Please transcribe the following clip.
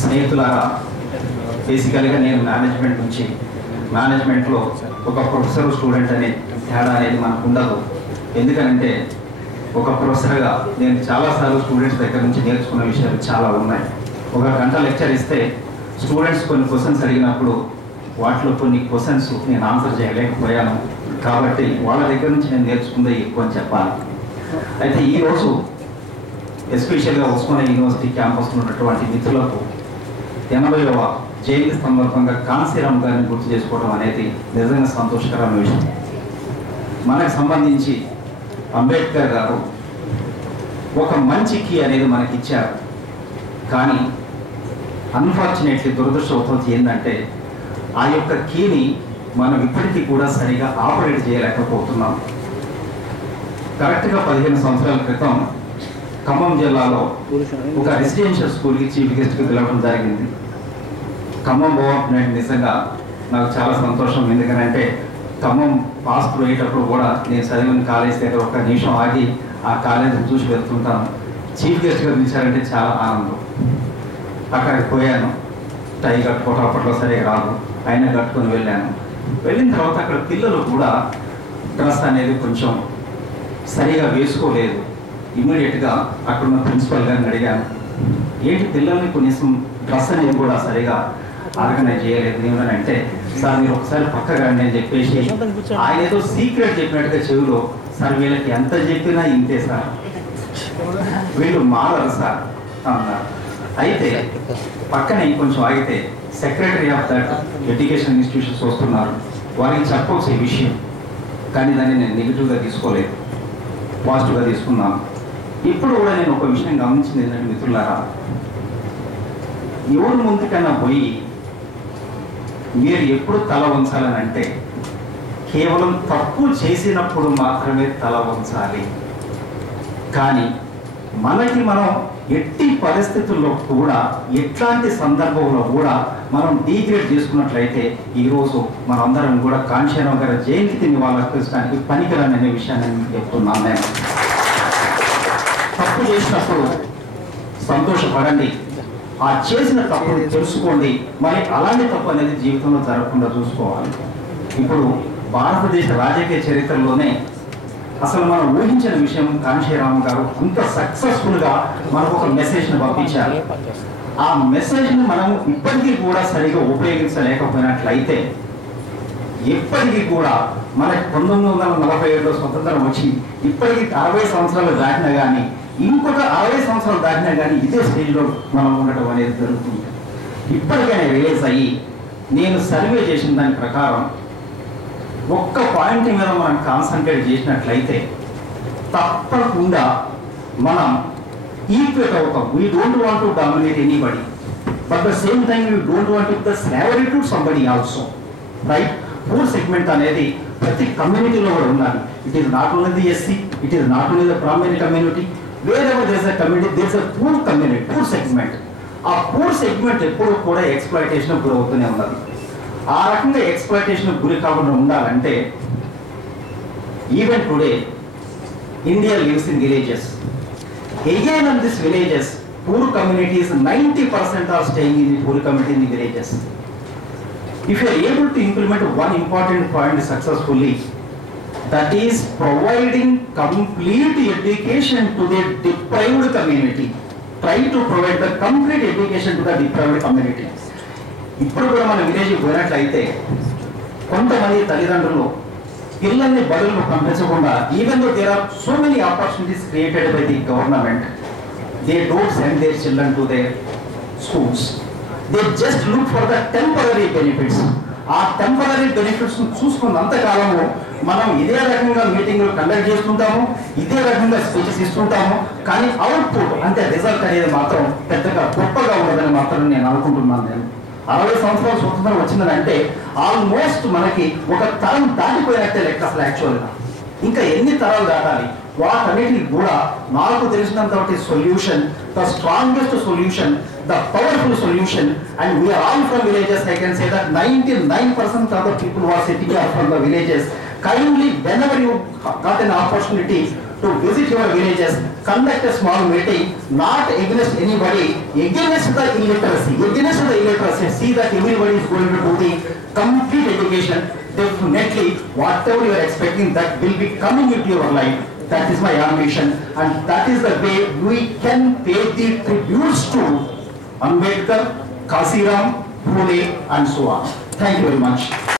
స్నేహితులారా, బేసికల్గా నేను మేనేజ్మెంట్ నుంచి, మేనేజ్మెంట్లో ఒక ప్రొఫెసర్ స్టూడెంట్ అనే తేడా అనేది మనకు ఉండదు. ఎందుకంటే ఒక ప్రొఫెసర్గా నేను చాలాసార్లు స్టూడెంట్స్ దగ్గర నుంచి నేర్చుకున్న విషయాలు చాలా ఉన్నాయి. ఒక గంట లెక్చర్ ఇస్తే స్టూడెంట్స్ కొన్ని క్వశ్చన్స్ అడిగినప్పుడు వాటిలో కొన్ని క్వశ్చన్స్ నేను ఆన్సర్ చేయలేకపోయాను. కాబట్టి వాళ్ళ దగ్గర నుంచి నేను నేర్చుకుందే ఎక్కువ అని చెప్పాలి. అయితే ఈరోజు ఎస్పెషల్గా ఉస్మానియా యూనివర్సిటీ క్యాంపస్లో ఉన్నటువంటి మిత్రులకు 80వ జయంతి సందర్భంగా కాంశీరామ్ గారిని గుర్తు చేసుకోవడం అనేది నిజంగా సంతోషకరమైన విషయం. మనకు సంబంధించి అంబేద్కర్ గారు ఒక మంచి కీ అనేది మనకి ఇచ్చారు. కానీ అన్ఫార్చునేట్లీ దురదృష్టవశాత్తు ఏంటంటే ఆ యొక్క కీని మనం ఇప్పటికీ కూడా సరిగా ఆపరేట్ చేయలేకపోతున్నాం. కరెక్ట్గా 15 సంవత్సరాల క్రితం ఖమ్మం జిల్లాలో ఒక రెసిడెన్షియల్ స్కూల్కి చీఫ్ గెస్ట్గా పిలవడం జరిగింది. ఖమ్మం బాగుంటున్నట్టు నిజంగా నాకు చాలా సంతోషం. ఎందుకంటే ఖమ్మం పాస్ పోయేటప్పుడు కూడా నేను చదివిన కాలేజ్ దగ్గర ఒక నిమిషం ఆగి ఆ కాలేజీని చూసి వెళ్తుంటాను. చీఫ్ గెస్ట్గా పిలిచారంటే చాలా ఆనందం. అక్కడికి పోయాను. టై కట్టుకోవటం అప్పట్లో సరిగా రాదు, అయినా కట్టుకొని వెళ్ళాను. వెళ్ళిన తర్వాత అక్కడ పిల్లలు కూడా డ్రెస్ అనేది కొంచెం సరిగా వేసుకోలేదు. ఇమ్మీడియట్గా అక్కడున్న ప్రిన్సిపల్ గారిని అడిగాను, ఏంటి పిల్లల్ని కనీసం డ్రెస్ అనేది కూడా సరిగా ఆర్గనైజ్ చేయలేదు ఏమని అంటే, సార్ మీరు ఒకసారి పక్కగా రండి అని చెప్పేసి ఆయన ఏదో సీక్రెట్ చెప్పినట్టుగా చెవిలో, సార్ వీళ్ళకి ఎంత చెప్పినా ఇంతే సార్, వీళ్ళు మారరు సార్ అన్నారు. అయితే పక్కనే కొంచెం ఆగితే secretary of that education institutions వస్తున్నారు, వారికి చెప్పవచ్చు ఈ విషయం. కానీ దాన్ని నేను నెగిటివ్గా తీసుకోలేదు, పాజిటివ్గా తీసుకున్నాను. ఇప్పుడు కూడా నేను ఒక విషయం గమనించింది ఏంటంటే మిత్రులారా, ఎవరు ముందుకన్నా పోయి మీరు ఎప్పుడు తల వంచాలని అంటే కేవలం తప్పు చేసినప్పుడు మాత్రమే తల వంచాలి. కానీ మనకి మనం ఎట్టి పరిస్థితుల్లో కూడా, ఎట్లాంటి సందర్భంలో కూడా మనం డీగ్రేడ్ చేసుకున్నట్లయితే ఈరోజు మనందరం కూడా కాంశీరామ్ గారి జయంతికి నివాళులర్పించడానికి పనికిరాననే విషయాన్ని నేను చెప్తున్నాను. నేను తప్పు చేసినప్పుడు సంతోషపడండి, ఆ చేసిన తప్పుని తెలుసుకోండి, మరి అలాంటి తప్పు అనేది జీవితంలో జరగకుండా చూసుకోవాలి. ఇప్పుడు భారతదేశ రాజకీయ చరిత్రలోనే అసలు మనం ఊహించిన విషయం, కాంశీరామ్ గారు అంత సక్సెస్ఫుల్గా మనకు ఒక మెసేజ్ని పంపించారు. ఆ మెసేజ్ని మనం ఇప్పటికీ కూడా సరిగా ఉపయోగించలేకపోయినట్లయితే ఎప్పటికీ కూడా మనకి 1947లో స్వతంత్రం వచ్చి ఇప్పటికీ 60 సంవత్సరాలు దాటినా కానీ, ఇంకొక 60 సంవత్సరాలు దాటినా కానీ ఇదే స్టేజ్లో మనం ఉండటం అనేది జరుగుతుంది. ఇప్పటికైనా రియలైజ్ అయ్యి నేను సర్వే చేసిన దాని ప్రకారం ఒక్క పాయింట్ మీద మనం కాన్సన్ట్రేట్ చేసినట్లయితే తప్పకుండా మనం ఈక్వేట్ అవుతాం. We don't want to dominate anybody, but the same time we don't want to the slavery to somebody also, right? Poor segment అనేది ప్రతి కమ్యూనిటీలో కూడా ఉండాలి. It is not only the SC, it is not only the Brahmin community, wherever there is a community there is a poor community, poor segment. ఆ poor segment ఎప్పుడు కూడా exploitation గురవుతూనే ఉన్నది. ఆ రకంగా ఎక్స్‌ప్లాయిటేషన్ గురి కాకుండా ఉండాలంటే, even today India lives in villages. Again in these villages, poor communities, 90% are staying in the poor community in the villages. If you are able to implement one important point successfully, that is providing complete education to the deprived community. Try to provide the complete education to the deprived community. ఇప్పుడు కూడా మన village పోయినట్లయితే కొంతమంది తల్లిదండ్రులు పిల్లల్ని బడులకు పంపించకుండా, even though there are so many opportunities created by the government, they don't send their children to their schools. They just look for the temporary benefits. ఆ టెంపరరీ బెనిఫిట్స్ చూసుకున్నంత కాలము మనం ఇదే రకంగా మీటింగ్లు కండక్ట్ చేస్తుంటాము, ఇదే రకంగా స్పీచెస్ ఇస్తుంటాము, కానీ అవుట్పుట్ అంటే రిజల్ట్ అనేది మాత్రం పెద్దగా గొప్పగా ఉండదని మాత్రం నేను అనుకుంటున్నాను. నేను 60 సంవత్సరాల స్వతంత్రం వచ్చిందంటే ఆల్మోస్ట్ మనకి ఒక తరం దాటిపోయినట్టే లెక్క అసలు యాక్చువల్గా. ఇంకా ఎన్ని తరాలు దాటాలి? వాటన్నిటికి కూడా నాకు తెలిసినంత solution, the strongest solution, the powerful solution, and we're all from villages. I can say that 99% of the people who are sitting here from the villages. Kindly, whenever you got an opportunity to visit your villages, conduct a small meeting, not against anybody, against the illiteracy, see that everybody is going to do the complete education. Definitely, whatever you are expecting, that will be coming into your life. That is my ambition, and that is the way we can pay the tributes to Ambedkar, Kaziram, Phule, and so on. Thank you very much.